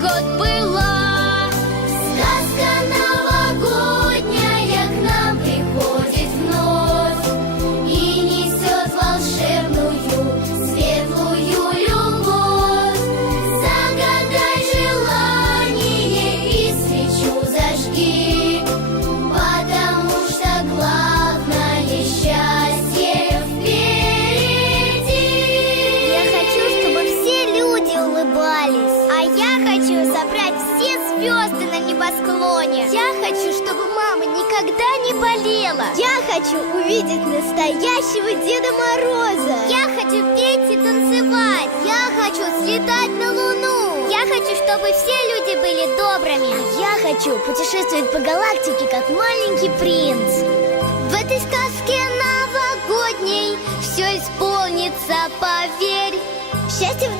год была. Звезды на небосклоне. Я хочу, чтобы мама никогда не болела. Я хочу увидеть настоящего Деда Мороза. Я хочу петь и танцевать. Я хочу слетать на Луну. Я хочу, чтобы все люди были добрыми. А я хочу путешествовать по галактике, как маленький принц. В этой сказке новогодней все исполнится, поверь. Счастье в